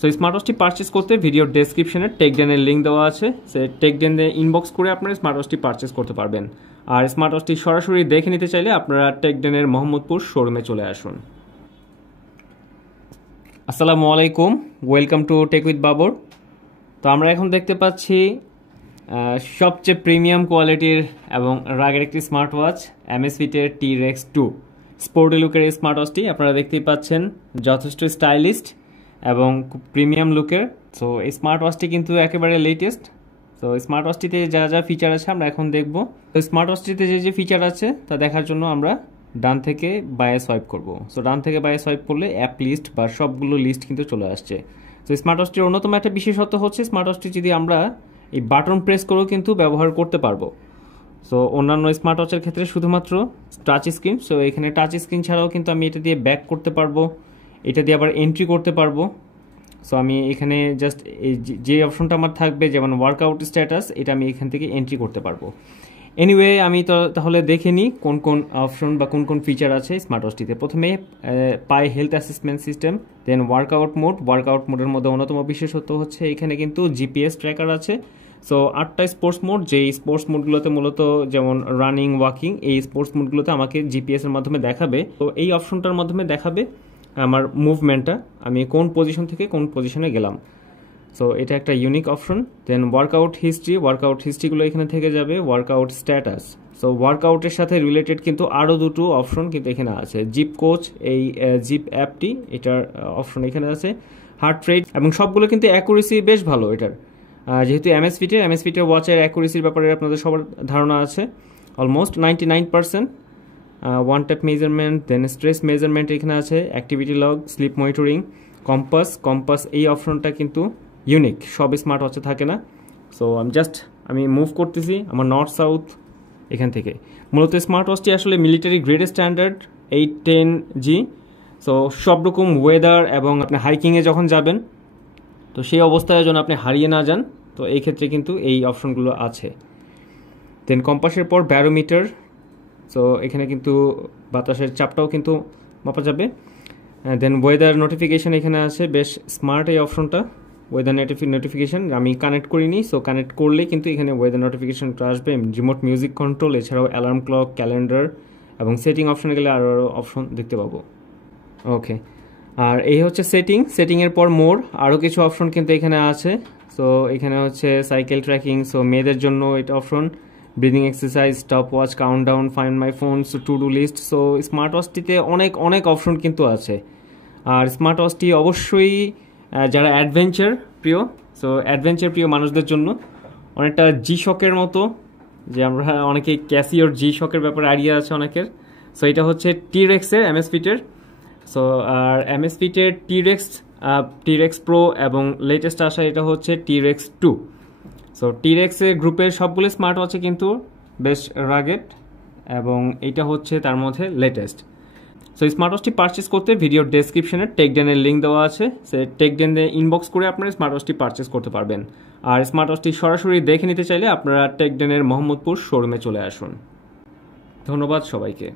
So smart ওয়াচটি purchase করতে ভিডিওর ডেসক্রিপশনে টেকডেনের লিঙ্ক দেওয়া আছে, সে টেকডেনে ইনবক্স করে আপনারা স্মার্ট ওয়াচটি পারচেস করতে পারবেন। আর স্মার্ট ওয়াচটি সরাসরি দেখে নিতে চাইলে আপনারা টেকডেনের মোহাম্মদপুর শোরুমে চলে আসুন। আসসালামু আলাইকুম, welcome to tech with Babar. তো আমরা এখন দেখতে পাচ্ছি সবচেয়ে প্রিমিয়াম কোয়ালিটির এবং রাগের একটি স্মার্ট ওয়াচ, Amazfit'ের T-Rex 2 স্পোর্টি লুকের এই স্মার্ট ওয়াচটি আপনারা দেখতেই পাচ্ছেন, যথেষ্ট স্টাইলিস্ট এবং খুব প্রিমিয়াম লুকের। সো এই স্মার্ট ওয়াচটি কিন্তু একেবারে লেটেস্ট। তো স্মার্ট ওয়াচটিতে যা যা ফিচার আছে আমরা এখন দেখব। তো স্মার্ট ওয়াচটিতে যে যে ফিচার আছে তা দেখার জন্য আমরা ডান থেকে বায়ে সোয়াইপ করব। সো ডান থেকে বায়ে সোয়াইপ করলে অ্যাপ লিস্ট বা সবগুলো লিস্ট কিন্তু চলে আসছে। তো স্মার্ট ওয়াচটির অন্যতম একটা বিশেষত্ব হচ্ছে স্মার্ট ওয়াচটি যদি আমরা এই বাটন প্রেস করেও কিন্তু ব্যবহার করতে পারবো। সো অন্যান্য স্মার্ট ওয়াচের ক্ষেত্রে শুধুমাত্র টাচ স্ক্রিন, সো এখানে টাচ স্ক্রিন ছাড়াও কিন্তু আমি এটা দিয়ে ব্যাক করতে পারবো, এটা দিয়ে আবার এন্ট্রি করতে পারবো। সো আমি এখানে জাস্ট যে অপশনটা আমার থাকবে, যেমন ওয়ার্কআউট স্ট্যাটাস, এটা আমি এখান থেকে এন্ট্রি করতে পারবো। এনিওয়ে আমি তো তাহলে দেখে নিই কোন কোন অপশন বা কোন কোন ফিচার আছে স্মার্ট ওয়াচটিতে। প্রথমে পাই হেলথ অ্যাসেসমেন্ট সিস্টেম, দেন ওয়ার্কআউট মোড। ওয়ার্কআউট মোডের মধ্যে অন্যতম বিশেষত্ব হচ্ছে এখানে কিন্তু জিপিএস ট্র্যাকার আছে। সো 8টা স্পোর্টস মোড, যেই স্পোর্টস মোডগুলোতে মূলত যেমন রানিং, ওয়াকিং, এই স্পোর্টস মোডগুলোতে আমাকে জিপিএসের মাধ্যমে দেখাবে। তো এই অপশনটার মাধ্যমে দেখাবে আমার মুভমেন্টটা, আমি কোন পজিশন থেকে কোন পজিশনে গেলাম। সো এটা একটা ইউনিক অপশন। দেন ওয়ার্কআউট হিস্ট্রিগুলো এখানে থেকে যাবে। ওয়ার্কআউট স্ট্যাটাস, সো ওয়ার্কআউটের সাথে রিলেটেড কিন্তু আরও দুটো অপশন কিন্তু এখানে আছে। জিপ কোচ, এই জিপ অ্যাপটি, এটার অপশন এখানে আছে। হার্ট রেট, এবং সবগুলো কিন্তু অ্যাকুরেসি বেশ ভালো এটার। যেহেতু Amazfit'ের ওয়াচের অ্যাকুরেসির ব্যাপারে আপনাদের সবার ধারণা আছে, অলমোস্ট 99%। ওয়ান ট্যাপ মেজারমেন্ট, দেন স্ট্রেস মেজারমেন্ট এখানে আছে, activity log, slip monitoring, compass এই অপশনটা কিন্তু ইউনিক, সব স্মার্ট ওয়াচে থাকে না। সো আমি মুভ করতেছি আমার নর্থ সাউথ এখান থেকে। মূলত স্মার্ট ওয়াচটি আসলে military grade standard 810G। So সব রকম ওয়েদার এবং আপনি হাইকিংয়ে যখন যাবেন, তো সেই অবস্থায় যেন আপনি হারিয়ে না যান, তো এই ক্ষেত্রে কিন্তু এই অপশনগুলো আছে। দেন কম্পাসের পর ব্যারোমিটার, সো এখানে কিন্তু বাতাসের চাপটাও কিন্তু মাপা যাবে। দেন ওয়েদার নোটিফিকেশান এখানে আছে, বেশ স্মার্ট এই অপশনটা। ওয়েদার নোটিফিকেশান আমি কানেক্ট করিনি, সো কানেক্ট করলেই কিন্তু এখানে ওয়েদার নোটিফিকেশানটা আসবে। রিমোট মিউজিক কন্ট্রোল, এছাড়াও অ্যালার্ম ক্লক, ক্যালেন্ডার এবং সেটিং অপশনে গেলে আরও অপশন দেখতে পাবো। ওকে, আর এই হচ্ছে সেটিংয়ের পর মোর, আরও কিছু অপশন কিন্তু এখানে আছে। সো এখানে হচ্ছে সাইকেল ট্র্যাকিং, সো মেয়েদের জন্য এটা option, breathing exercise, stopwatch, countdown, find my phone, to do list. So smart ওয়াচটিতে অনেক অপশন কিন্তু আছে। আর স্মার্ট ওয়াচটি অবশ্যই যারা অ্যাডভেঞ্চার প্রিয় মানুষদের জন্য অনেকটা জি শকের মতো, যে আমরা অনেকে ক্যাসিওর জি শকের ব্যাপারে আইডিয়া আছে অনেকের। সো এটা হচ্ছে T-Rex'ের, Amazfit'ের। সো আর Amazfit'ের T-Rex Pro এবং লেটেস্ট আসা এটা হচ্ছে T-Rex 2। সো T-Rex'ের গ্রুপের সবগুলো স্মার্ট ওয়াচে কিন্তু বেশ রাগেড, এবং এটা হচ্ছে তার মধ্যে লেটেস্ট। সো স্মার্ট ওয়াচটি পারচেস করতে ভিডিওর ডেসক্রিপশনে টেকডেনের লিঙ্ক দেওয়া আছে, সে টেকডেনে ইনবক্স করে আপনারা স্মার্ট ওয়াচটি পারচেস করতে পারবেন। আর স্মার্ট ওয়াচটি সরাসরি দেখে নিতে চাইলে আপনারা টেকডেনের মোহাম্মদপুর শোরুমে চলে আসুন। ধন্যবাদ সবাইকে।